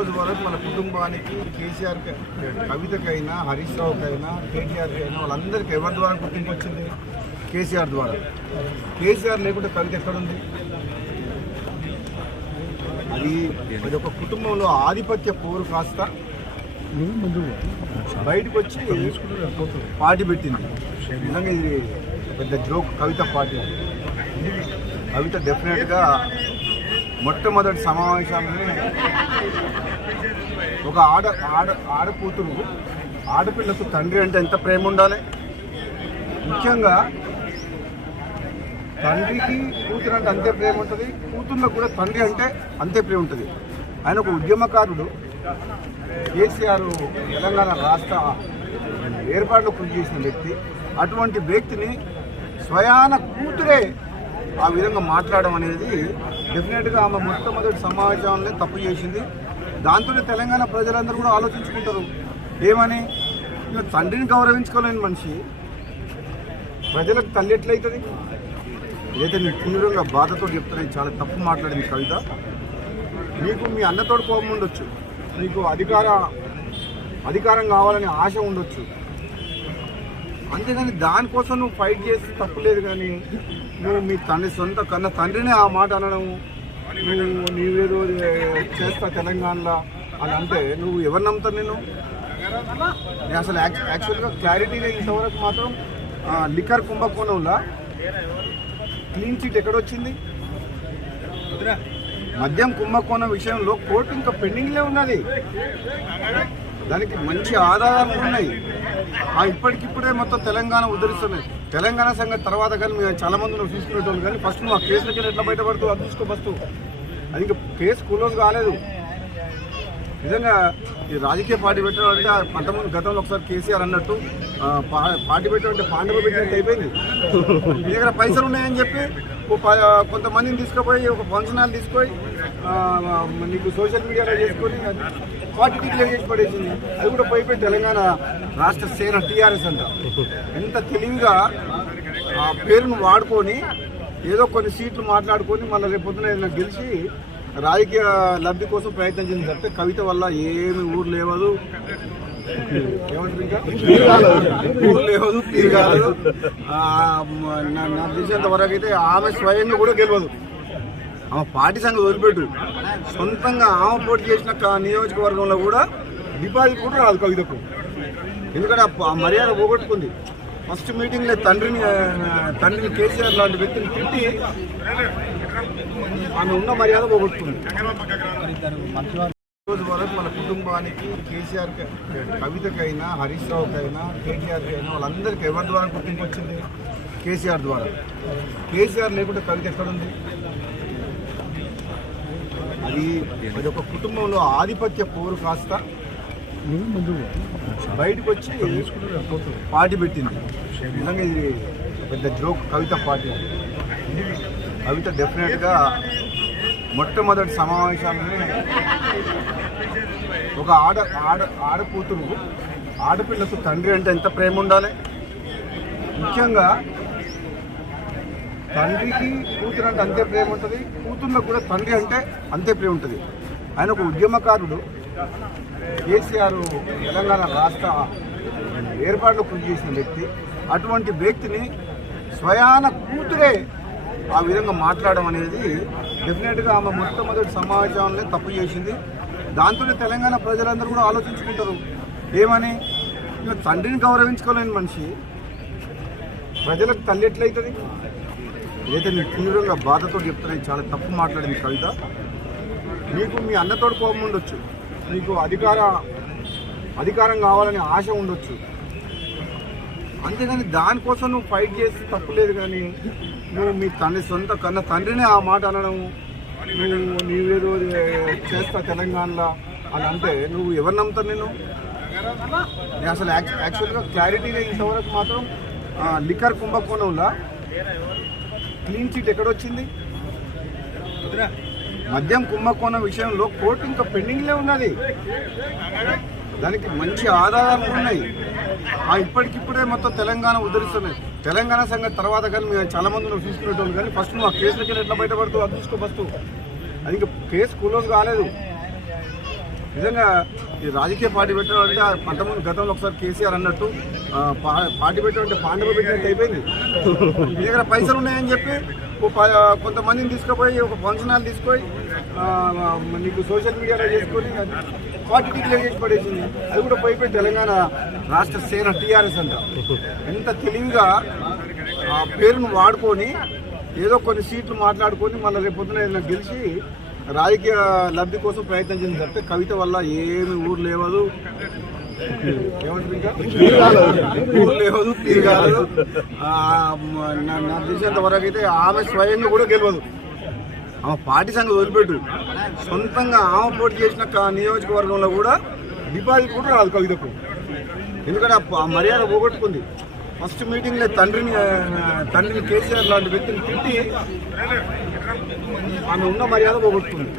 రోజు వరకు మన కుటుంబానికి కేసీఆర్ కవితకైనా హరీష్ రావుకైనా కేటీఆర్కైనా వాళ్ళందరికీ ఎవరి ద్వారా గుర్తింపు వచ్చింది? కేసీఆర్ ద్వారా. కేసీఆర్ లేకుంటే కవిత ఎక్కడుంది? అది ఒక కుటుంబంలో ఆధిపత్య పోరు కాస్త బయటకు వచ్చి పార్టీ పెట్టింది. నిజంగా ఇది పెద్ద జోక్. కవిత పార్టీ కవిత డెఫినెట్గా మొట్టమొదటి సమావేశాన్ని ఒక ఆడకూతురు ఆడపిల్లకు తండ్రి అంటే ఎంత ప్రేమ ఉండాలి. ముఖ్యంగా తండ్రికి కూతురు అంటే అంతే ప్రేమ ఉంటుంది, కూతుర్లకు కూడా తండ్రి అంటే అంతే ప్రేమ ఉంటుంది. ఆయన ఒక ఉద్యమకారుడు. కేసీఆర్ తెలంగాణ రాష్ట్ర ఏర్పాటులో కృషి చేసిన వ్యక్తి. అటువంటి వ్యక్తిని స్వయాన కూతురే ఆ విధంగా మాట్లాడడం అనేది డెఫినెట్గా ఆమె మొట్టమొదటి సమాజంలో తప్పు చేసింది. దాంతోనే తెలంగాణ ప్రజలందరూ కూడా ఆలోచించుకుంటారు ఏమని. తండ్రిని గౌరవించుకోలేని మనిషి ప్రజలకు తల్లి ఎట్లయితుంది? ఏదైతే నేను తీవ్రంగా బాధతో చెప్తున్నాను. చాలా తప్పు మాట్లాడింది కవిత. నీకు మీ అన్నతోడు కోపం ఉండొచ్చు, నీకు అధికారం కావాలనే ఆశ ఉండొచ్చు, అంతేగాని దానికోసం నువ్వు ఫైట్ చేసి తప్పులేదు. కానీ నువ్వు మీ సొంత కన్న తండ్రిని ఆ మాట అనడం, నీవేదో చేస్తా తెలంగాణలో అని అంటే నువ్వు ఎవరు నమ్ముతావు? నేను అసలు యాక్చువల్గా క్లారిటీగా ఇంతవరకు మాత్రం లిక్కర్ కుంభకోణంలో క్లీన్ చిట్ ఎక్కడొచ్చింది? మద్యం కుంభకోణం విషయంలో కోర్టు ఇంకా పెండింగ్లే ఉన్నది. దానికి మంచి ఆధారాలు ఉన్నాయి. ఇప్పటికిప్పుడే మొత్తం తెలంగాణ ఉద్ధరిస్తున్నాయి. తెలంగాణ సంగతి తర్వాత కానీ మేము చాలామంది నువ్వు చూసుకునేటోళ్ళు. కానీ ఫస్ట్ నువ్వు ఆ కేసులకి ఎట్లా బయటపడుతూ అది చూసుకో ఫస్ట్. అది ఇంకా కేసు క్లోజ్ కాలేదు. నిజంగా ఈ రాజకీయ పార్టీ పెట్టడం అంటే అంతకుముందు గతంలో ఒకసారి కేసీఆర్ అన్నట్టు పార్టీ పెట్టడం అంటే పాండవ పెట్టినట్టు అయిపోయింది. మీ దగ్గర పైసలు ఉన్నాయని చెప్పి కొంతమందిని తీసుకుపోయి ఒక ఫంక్షన్ హాల్ తీసుకొని నీకు సోషల్ మీడియాలో చేసుకొని పార్టీ డిక్లేర్ చేసి పడేసింది. అది కూడా పోయిపోయి తెలంగాణ రాష్ట్ర సేన టీఆర్ఎస్ అంట. ఎంత తెలివిగా ఆ పేరును వాడుకొని ఏదో కొన్ని సీట్లు మాట్లాడుకొని మళ్ళీ రేపు పొద్దున ఏదైనా గెలిచి రాజకీయ లబ్ధి కోసం ప్రయత్నం చేసింది తప్పితే కవిత వల్ల ఏమి ఊరు లేవదు, ఊరు లేవదు, తిరగాలదు. నాకు తెలిసినంత వరకు అయితే ఆమె స్వయంగా కూడా గెలవదు. ఆమె పార్టీ సంగతి వదిలిపెట్టు, సొంతంగా ఆమె పోటీ చేసిన నియోజకవర్గంలో కూడా డిపాజిట్ కూడా రాదు కవితకు. ఎందుకంటే ఆ మర్యాద పోగొట్టుకుంది. ఫస్ట్ మీటింగ్లో తండ్రిని కేసీఆర్ లాంటి వ్యక్తిని తిట్టి ఆమె ఉన్న మర్యాద పోగొట్టుకుంది. రోజు వరకు మన కుటుంబానికి కేసీఆర్ కవితకైనా హరీష్ రావుకైనా కేటీఆర్కైనా వాళ్ళందరికీ ఎవరి ద్వారా గుర్తింపు వచ్చింది? కేసీఆర్ ద్వారా. కేసీఆర్ లేకుంటే కవిత ఎక్కడుంది? అది ఒక కుటుంబంలో ఆధిపత్య పోరు కాస్త బయటకు వచ్చి పార్టీ పెట్టింది. నిజంగా ఇది పెద్ద జోక్. కవిత పార్టీ కవిత డెఫినెట్గా మొట్టమొదటి సమావేశాన్ని ఒక ఆడకూతురు ఆడపిల్లకు తండ్రి అంటే ఎంత ప్రేమ ఉండాలి. ముఖ్యంగా తండ్రికి కూతురు అంటే అంతే ప్రేమ ఉంటుంది, కూతుర్లకు కూడా తండ్రి అంటే అంతే ప్రేమ ఉంటుంది. ఆయన ఒక ఉద్యమకారుడు. కేసీఆర్ తెలంగాణ రాష్ట్ర ఏర్పాటులో కృషి చేసిన వ్యక్తి. అటువంటి వ్యక్తిని స్వయాన కూతురే ఆ విధంగా మాట్లాడడం అనేది డెఫినెట్గా ఆమె మొట్టమొదటి సమాజంలో తప్పు చేసింది. దాంతోనే తెలంగాణ ప్రజలందరూ కూడా ఆలోచించుకుంటారు ఏమని. తండ్రిని గౌరవించుకోలేని మనిషి ప్రజలకు తల్లి ఎట్లయితుంది? ఏదైతే నేను తీవ్రంగా బాధతో చెప్తున్నాను. చాలా తప్పు మాట్లాడింది కవిత. నీకు మీ అన్నతోడు కోపం ఉండొచ్చు, నీకు అధికారం కావాలనే ఆశ ఉండొచ్చు, అంతేగాని దానికోసం నువ్వు ఫైట్ చేసి తప్పులేదు. కానీ నువ్వు మీ సొంత కన్న తండ్రిని ఆ మాట అనడం, నీవేదో చేస్తా తెలంగాణలో అని అంటే నువ్వు ఎవరు నమ్ముతావు? నేను అసలు యాక్చువల్గా క్లారిటీగా ఇంతవరకు మాత్రం లిక్కర్ కుంభకోణంలో క్లీన్ చిట్ ఎక్కడొచ్చింది? మద్యం కుంభకోణం విషయంలో కోర్టు ఇంకా పెండింగ్లే ఉన్నది. దానికి మంచి ఆధారాలు ఉన్నాయి. ఇప్పటికిప్పుడే మొత్తం తెలంగాణ ఉద్ధరిస్తున్నాయి. తెలంగాణ సంగతి తర్వాత కానీ మేము చాలామంది నువ్వు చూసుకునేటోళ్ళు. కానీ ఫస్ట్ నువ్వు ఆ కేసులకి ఎట్లా బయటపడుతూ అది చూసుకో ఫస్ట్. అది ఇంకా కేసు క్లోజ్ కాలేదు. నిజంగా ఈ రాజకీయ పార్టీ పెట్టడం అంటే అంతకుముందు గతంలో ఒకసారి కేసీఆర్ అన్నట్టు పార్టీ పెట్టడం అంటే పాండవ పెట్టినట్టు అయిపోయింది. మీ దగ్గర పైసలు ఉన్నాయని చెప్పి కొంతమందిని తీసుకుపోయి ఒక ఫంక్షన్ హాల్ తీసుకొని నీకు సోషల్ మీడియాలో చేసుకొని పార్టీ డిక్లేర్ చేసి పడేసింది. అది కూడా పోయిపోయి తెలంగాణ రాష్ట్ర సేన టీఆర్ఎస్ అంట ఎంత తెలివిగా ఆ పేరును వాడుకొని ఏదో కొన్ని సీట్లు మాట్లాడుకొని మళ్ళీ రేపు పొద్దున ఏదైనా గెలిచి రాజకీయ లబ్ధి కోసం ప్రయత్నం చేసింది తప్పితే కవిత వల్ల ఏమి ఊరు లేవదు, ఊరు లేవదు, తిరగాలదు. నాకు తెలిసినంత వరకు అయితే ఆమె స్వయంగా కూడా గెలవదు. ఆమె పార్టీ సంగతి వదిలిపెట్టు, సొంతంగా ఆమె పోటీ చేసిన నియోజకవర్గంలో కూడా డిపాజిట్ కూడా రాదు కవితకు. ఎందుకంటే ఆ మర్యాద పోగొట్టుకుంది. ఫస్ట్ మీటింగ్లో తండ్రిని కేసీఆర్ లాంటి వ్యక్తిని తిట్టి ఆమె ఉన్న మర్యాద పోగొట్టుకుంది.